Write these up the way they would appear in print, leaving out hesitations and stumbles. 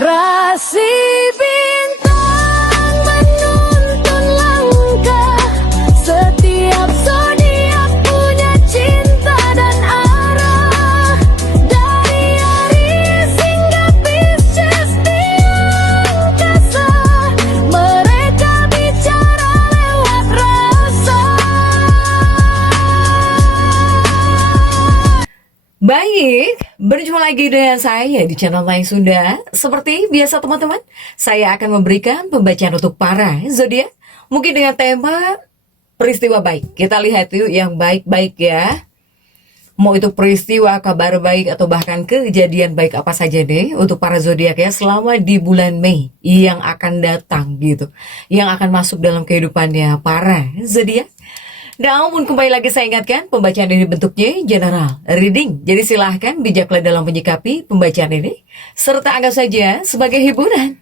Rasi bintang menuntun langkah, setiap zodiak punya cinta dan arah. Dari Aries hingga Pisces di angkasa, mereka bicara lewat rasa. Baik, berjumpa lagi dengan saya di channel Mayang Sunda. Seperti biasa teman-teman, saya akan memberikan pembacaan untuk para zodiak, mungkin dengan tema peristiwa baik. Kita lihat yuk yang baik-baik ya. Mau itu peristiwa, kabar baik, atau bahkan kejadian baik apa saja deh untuk para zodiak ya selama di bulan Mei yang akan datang gitu, yang akan masuk dalam kehidupannya para zodiak. Namun kembali lagi saya ingatkan, pembacaan ini bentuknya general reading. Jadi silahkan bijaklah dalam menyikapi pembacaan ini, serta anggap saja sebagai hiburan.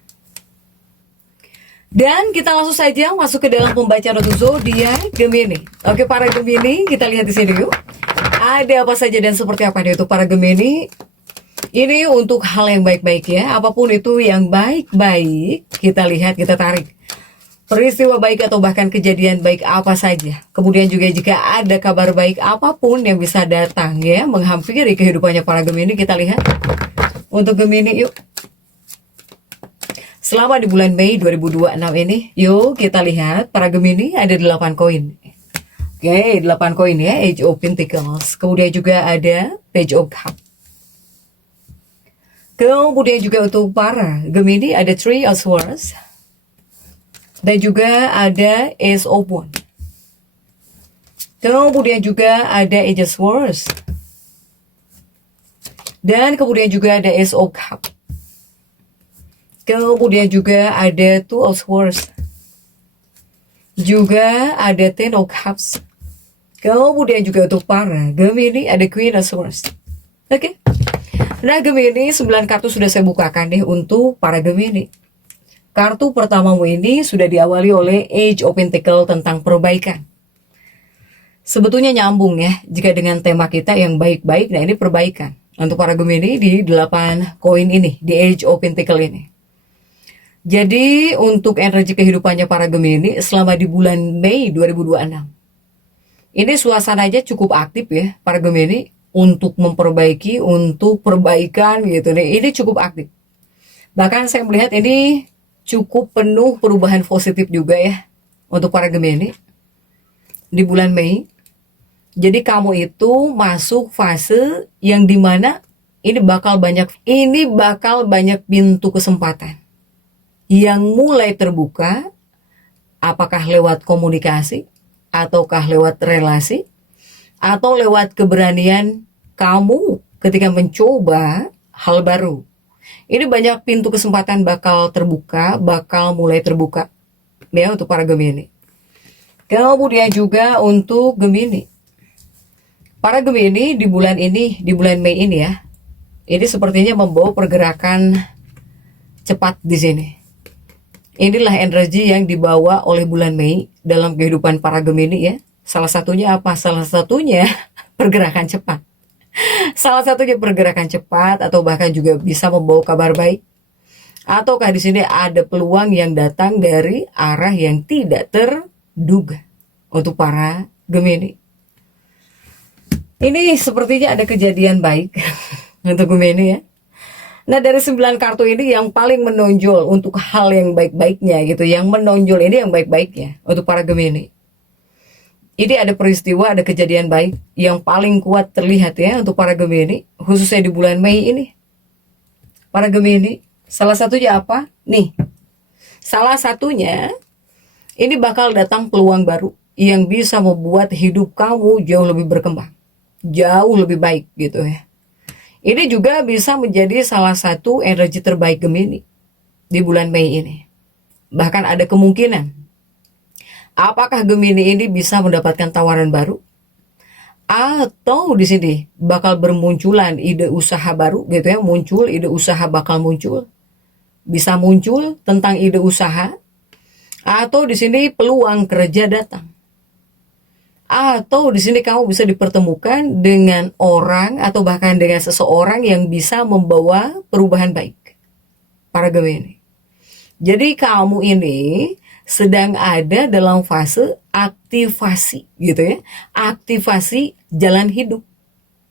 Dan kita langsung saja masuk ke dalam pembacaan untuk zodiak Gemini. Oke para Gemini, kita lihat di sini yuk. Ada apa saja dan seperti apa nih untuk para Gemini. Ini untuk hal yang baik-baik ya. Apapun itu yang baik-baik, kita lihat, kita tarik. Peristiwa baik atau bahkan kejadian baik apa saja. Kemudian juga jika ada kabar baik apapun yang bisa datang ya, menghampiri kehidupannya para Gemini, kita lihat. Untuk Gemini yuk. Selama di bulan Mei 2026 ini, yuk kita lihat para Gemini ada 8 koin. Oke, 8 koin ya, Age of Pentacles. Kemudian juga ada Page of Cups. Kemudian juga untuk para Gemini ada Three of Swords. Dan juga ada Ace of Wands. Kemudian juga ada Ace of Swords. Dan kemudian juga ada Ace of Cups. Kemudian juga ada Two of Swords. Juga ada Ten of Cups. Kemudian juga untuk para Gemini ada Queen of Swords. Oke. Nah Gemini, 9 kartu sudah saya bukakan deh untuk para Gemini. Kartu pertamamu ini sudah diawali oleh Age of Pentacles tentang perbaikan. Sebetulnya nyambung ya, jika dengan tema kita yang baik-baik, nah ini perbaikan. Untuk para Gemini di 8 koin ini, di Age of Pentacles ini. Jadi untuk energi kehidupannya para Gemini selama di bulan Mei 2026. Ini suasananya cukup aktif ya, para Gemini, untuk memperbaiki, untuk perbaikan gitu nih. Ini cukup aktif. Bahkan saya melihat ini cukup penuh perubahan positif juga ya untuk para Gemini di bulan Mei. Jadi kamu itu masuk fase yang dimana ini bakal banyak pintu kesempatan yang mulai terbuka, apakah lewat komunikasi ataukah lewat relasi atau lewat keberanian kamu ketika mencoba hal baru. Ini banyak pintu kesempatan bakal terbuka, bakal mulai terbuka ya untuk para Gemini. Kemudian juga untuk Gemini. Para Gemini di bulan ini, di bulan Mei ini ya, ini sepertinya membawa pergerakan cepat di sini. Inilah energi yang dibawa oleh bulan Mei dalam kehidupan para Gemini ya. Salah satunya apa? Salah satunya pergerakan cepat. Salah satunya pergerakan cepat atau bahkan juga bisa membawa kabar baik. Ataukah di sini ada peluang yang datang dari arah yang tidak terduga untuk para Gemini. Ini sepertinya ada kejadian baik untuk Gemini ya. Nah dari 9 kartu ini yang paling menonjol untuk hal yang baik-baiknya gitu. Yang menonjol ini yang baik-baiknya untuk para Gemini. Ini ada peristiwa, ada kejadian baik yang paling kuat terlihat ya untuk para Gemini, khususnya di bulan Mei ini. Para Gemini, salah satunya apa? Nih, salah satunya ini bakal datang peluang baru yang bisa membuat hidup kamu jauh lebih berkembang, jauh lebih baik gitu ya. Ini juga bisa menjadi salah satu energi terbaik Gemini di bulan Mei ini. Bahkan ada kemungkinan apakah Gemini ini bisa mendapatkan tawaran baru? Atau di sini bakal bermunculan ide usaha baru gitu ya, muncul ide usaha bakal muncul. Bisa muncul tentang ide usaha atau di sini peluang kerja datang. Atau di sini kamu bisa dipertemukan dengan orang atau bahkan dengan seseorang yang bisa membawa perubahan baik. para Gemini. Jadi kamu ini sedang ada dalam fase aktivasi gitu ya. Aktivasi jalan hidup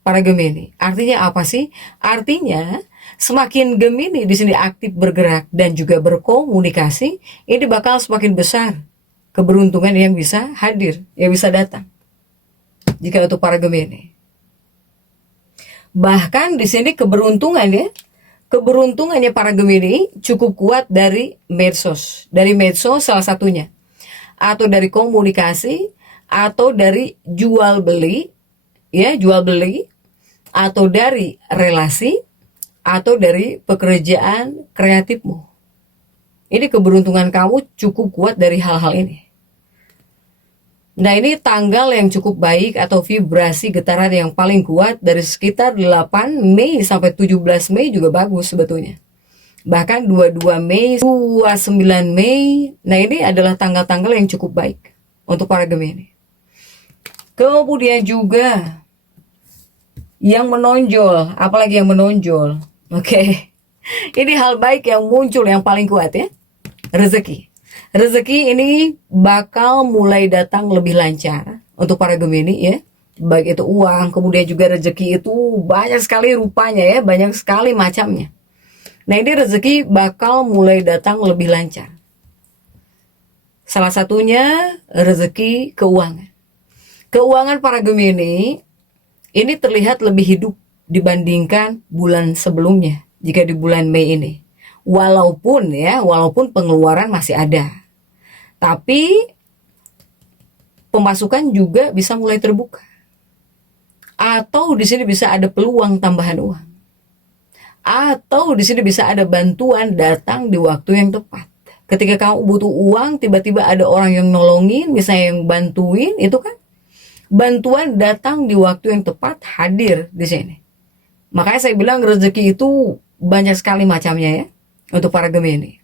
para Gemini. Artinya apa sih? Artinya semakin Gemini di sini aktif bergerak dan juga berkomunikasi, ini bakal semakin besar keberuntungan yang bisa hadir, yang bisa datang. Jika untuk para Gemini. Bahkan di sini keberuntungannya para Gemini cukup kuat dari medsos. Dari medsos salah satunya. Atau dari komunikasi, atau dari jual beli, ya, jual beli, atau dari relasi, atau dari pekerjaan kreatifmu. Ini keberuntungan kamu cukup kuat dari hal-hal ini. Nah, ini tanggal yang cukup baik atau vibrasi getaran yang paling kuat dari sekitar 8 Mei sampai 17 Mei juga bagus sebetulnya. Bahkan 22 Mei, 29 Mei. Nah, ini adalah tanggal-tanggal yang cukup baik untuk para Gemini. Kemudian juga yang menonjol, apalagi yang menonjol. Oke. Ini hal baik yang muncul yang paling kuat ya. Rezeki. Rezeki ini bakal mulai datang lebih lancar untuk para Gemini ya. Baik itu uang, kemudian juga rezeki itu banyak sekali rupanya ya, banyak sekali macamnya. Nah, ini rezeki bakal mulai datang lebih lancar. Salah satunya rezeki keuangan. Keuangan para Gemini ini terlihat lebih hidup dibandingkan bulan sebelumnya jika di bulan Mei ini. Walaupun pengeluaran masih ada. Tapi pemasukan juga bisa mulai terbuka. Atau di sini bisa ada peluang tambahan uang. Atau di sini bisa ada bantuan datang di waktu yang tepat. Ketika kamu butuh uang, tiba-tiba ada orang yang nolongin, misalnya yang bantuin, itu kan bantuan datang di waktu yang tepat, hadir di sini. Makanya saya bilang rezeki itu banyak sekali macamnya ya untuk para Gemini.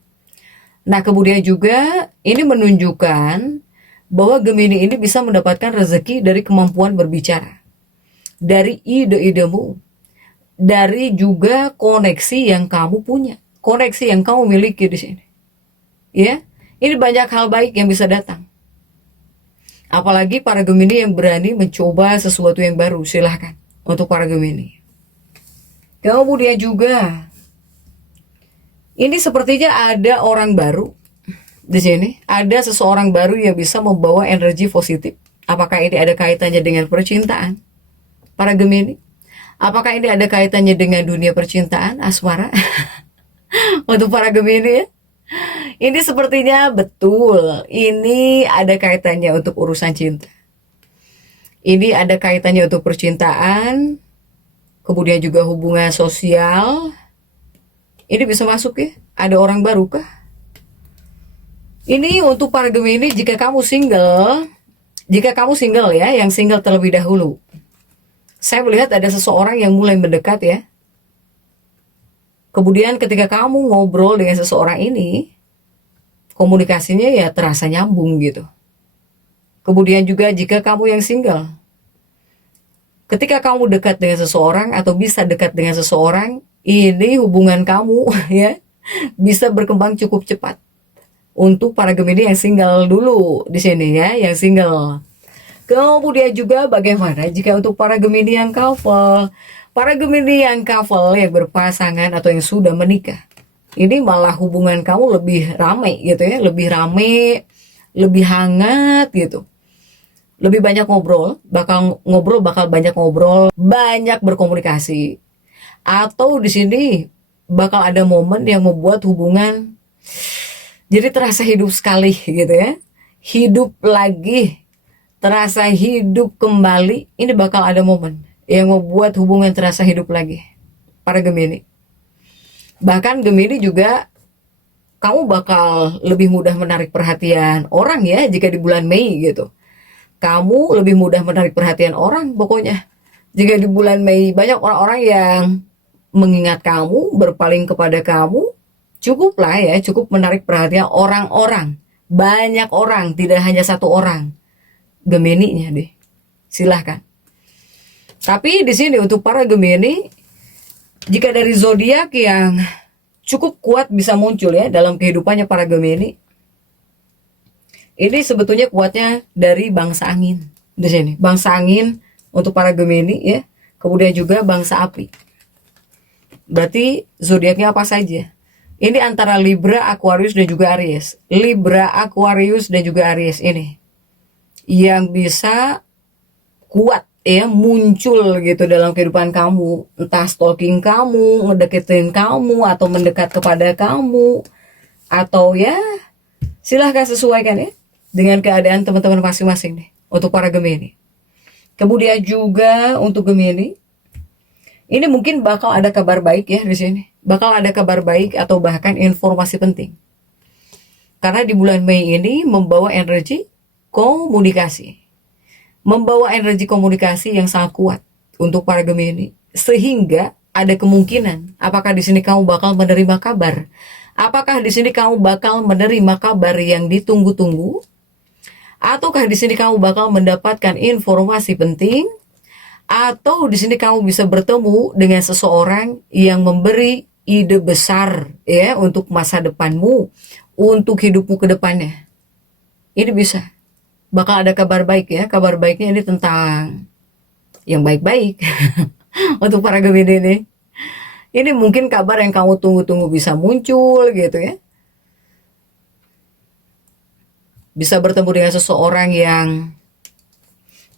Nah, kemudian juga ini menunjukkan bahwa Gemini ini bisa mendapatkan rezeki dari kemampuan berbicara, dari ide-idemu, dari juga koneksi yang kamu punya, koneksi yang kamu miliki di sini. Ya, ini banyak hal baik yang bisa datang. Apalagi para Gemini yang berani mencoba sesuatu yang baru, silahkan untuk para Gemini. Kemudian juga ini sepertinya ada orang baru di sini. Ada seseorang baru yang bisa membawa energi positif. Apakah ini ada kaitannya dengan percintaan para Gemini? Apakah ini ada kaitannya dengan dunia percintaan, asmara? Untuk para Gemini ya. Ini sepertinya betul. Ini ada kaitannya untuk urusan cinta. Ini ada kaitannya untuk percintaan. Kemudian juga hubungan sosial. Ini bisa masuk ya? Ada orang baru kah? Ini untuk para Gemini jika kamu single ya, yang single terlebih dahulu. Saya melihat ada seseorang yang mulai mendekat ya. Kemudian ketika kamu ngobrol dengan seseorang ini, komunikasinya ya terasa nyambung gitu. Kemudian juga jika kamu yang single, ketika kamu dekat dengan seseorang atau bisa dekat dengan seseorang, ini hubungan kamu ya bisa berkembang cukup cepat. Untuk para Gemini yang single dulu di sini ya, yang single. Kemudian juga bagaimana jika untuk para Gemini yang couple? Para Gemini yang couple yang berpasangan atau yang sudah menikah, ini malah hubungan kamu lebih ramai gitu ya, lebih ramai, lebih hangat gitu. Lebih banyak ngobrol, bakal banyak ngobrol, banyak berkomunikasi. Atau di sini bakal ada momen yang membuat hubungan jadi terasa hidup sekali gitu ya. Hidup lagi, terasa hidup kembali. Ini bakal ada momen yang membuat hubungan terasa hidup lagi para Gemini. Bahkan Gemini juga kamu bakal lebih mudah menarik perhatian orang ya jika di bulan Mei gitu. Kamu lebih mudah menarik perhatian orang pokoknya. Jika di bulan Mei banyak orang-orang yang mengingat kamu, berpaling kepada kamu, cukuplah ya, cukup menarik perhatian orang-orang. Banyak orang, tidak hanya satu orang. Gemini-nya deh. Silahkan. Tapi di sini untuk para Gemini, jika dari zodiak yang cukup kuat bisa muncul ya dalam kehidupannya para Gemini. Ini sebetulnya kuatnya dari bangsa angin di sini. Bangsa angin untuk para Gemini ya. Kemudian juga bangsa api. Berarti zodiaknya apa saja? Ini antara Libra, Aquarius dan juga Aries. Libra, Aquarius dan juga Aries ini yang bisa kuat ya muncul gitu dalam kehidupan kamu, entah stalking kamu, ngedeketin kamu, atau mendekat kepada kamu, atau ya silahkan sesuaikan ya dengan keadaan teman-teman masing-masing nih untuk para Gemini. Kemudian juga untuk Gemini, ini mungkin bakal ada kabar baik ya di sini, bakal ada kabar baik atau bahkan informasi penting. Karena di bulan Mei ini membawa energi komunikasi. Membawa energi komunikasi yang sangat kuat untuk para Gemini. Sehingga ada kemungkinan apakah di sini kamu bakal menerima kabar. Apakah di sini kamu bakal menerima kabar yang ditunggu-tunggu? Ataukah di sini kamu bakal mendapatkan informasi penting? Atau di sini kamu bisa bertemu dengan seseorang yang memberi ide besar ya untuk masa depanmu, untuk hidupmu ke depannya. Ini bisa. Bakal ada kabar baik ya. Kabar baiknya ini tentang yang baik-baik untuk para Gemini ini. Ini mungkin kabar yang kamu tunggu-tunggu bisa muncul gitu ya. Bisa bertemu dengan seseorang yang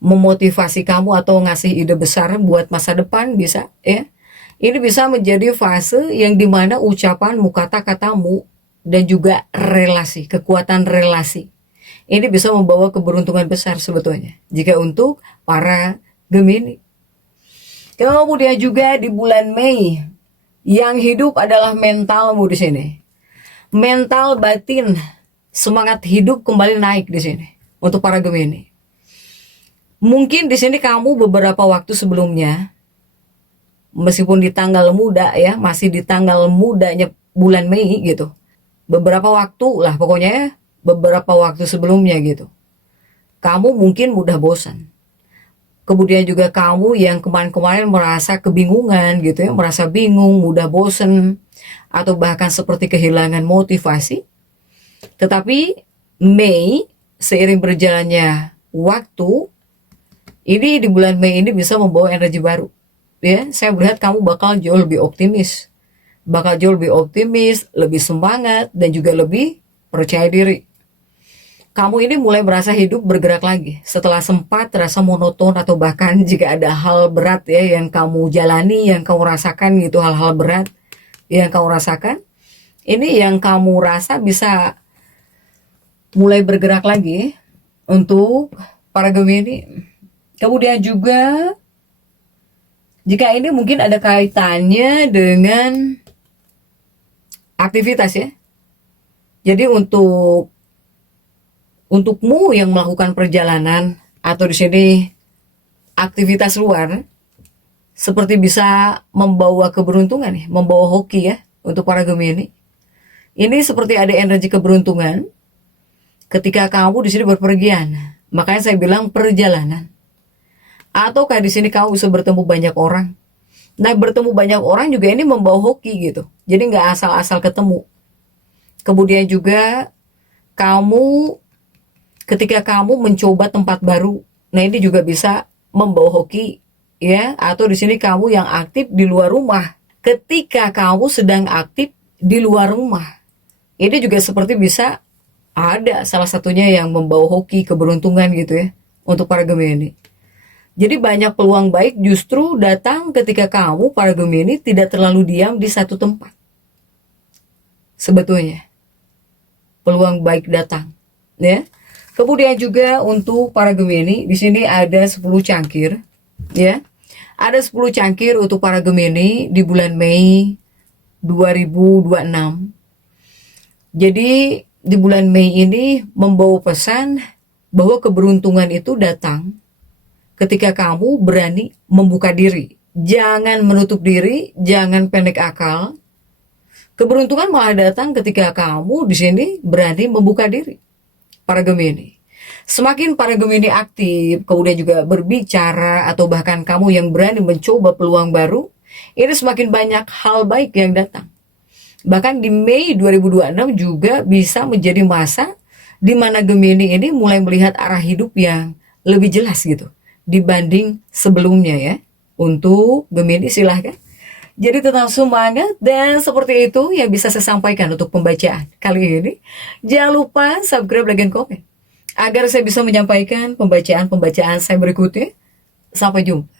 memotivasi kamu atau ngasih ide besar buat masa depan bisa ya. Ini bisa menjadi fase yang dimana ucapanmu, kata-katamu, dan juga relasi, kekuatan relasi. Ini bisa membawa keberuntungan besar sebetulnya jika untuk para Gemini. Kemudian juga di bulan Mei yang hidup adalah mentalmu di sini. Mental batin, semangat hidup kembali naik di sini untuk para Gemini. Mungkin di sini kamu beberapa waktu sebelumnya, meskipun di tanggal muda ya, masih di tanggal mudanya bulan Mei gitu. Beberapa waktu lah pokoknya, beberapa waktu sebelumnya gitu. Kamu mungkin mudah bosan. Kemudian juga kamu yang kemarin-kemarin merasa kebingungan gitu ya, merasa bingung, mudah bosan, atau bahkan seperti kehilangan motivasi. Tetapi Mei, seiring berjalannya waktu, ini di bulan Mei ini bisa membawa energi baru. Ya, saya melihat kamu bakal jauh lebih optimis. Bakal jauh lebih optimis, lebih semangat, dan juga lebih percaya diri. Kamu ini mulai merasa hidup bergerak lagi setelah sempat terasa monoton atau bahkan jika ada hal berat ya yang kamu jalani, yang kamu rasakan gitu, hal-hal berat yang kamu rasakan, ini yang kamu rasa bisa mulai bergerak lagi untuk para Gemini. Kemudian juga jika ini mungkin ada kaitannya dengan aktivitas ya. Jadi untukmu yang melakukan perjalanan atau di sini aktivitas luar, seperti bisa membawa keberuntungan ya, membawa hoki ya untuk para Gemini. Ini seperti ada energi keberuntungan ketika kamu di sini berpergian. Makanya saya bilang perjalanan. Ataukah di sini kamu bisa bertemu banyak orang. Nah, bertemu banyak orang juga ini membawa hoki gitu. Jadi nggak asal-asal ketemu. Kemudian juga kamu ketika kamu mencoba tempat baru, nah ini juga bisa membawa hoki ya. Atau di sini kamu yang aktif di luar rumah. Ketika kamu sedang aktif di luar rumah, ini juga seperti bisa ada salah satunya yang membawa hoki, keberuntungan gitu ya untuk para Gemini. Jadi banyak peluang baik justru datang ketika kamu para Gemini tidak terlalu diam di satu tempat. Sebetulnya peluang baik datang ya. Kemudian juga untuk para Gemini di sini ada 10 cangkir ya. Ada 10 cangkir untuk para Gemini di bulan Mei 2026. Jadi di bulan Mei ini membawa pesan bahwa keberuntungan itu datang ketika kamu berani membuka diri. Jangan menutup diri, jangan pendek akal. Keberuntungan malah datang ketika kamu di sini berani membuka diri. Para Gemini. Semakin para Gemini aktif, kemudian juga berbicara, atau bahkan kamu yang berani mencoba peluang baru, ini semakin banyak hal baik yang datang. Bahkan di Mei 2026 juga bisa menjadi masa di mana Gemini ini mulai melihat arah hidup yang lebih jelas gitu dibanding sebelumnya ya. Untuk Gemini silahkan. Jadi tetap semangat dan seperti itu yang bisa saya sampaikan untuk pembacaan kali ini. Jangan lupa subscribe, like, dan komen agar saya bisa menyampaikan pembacaan-pembacaan saya berikutnya. Sampai jumpa.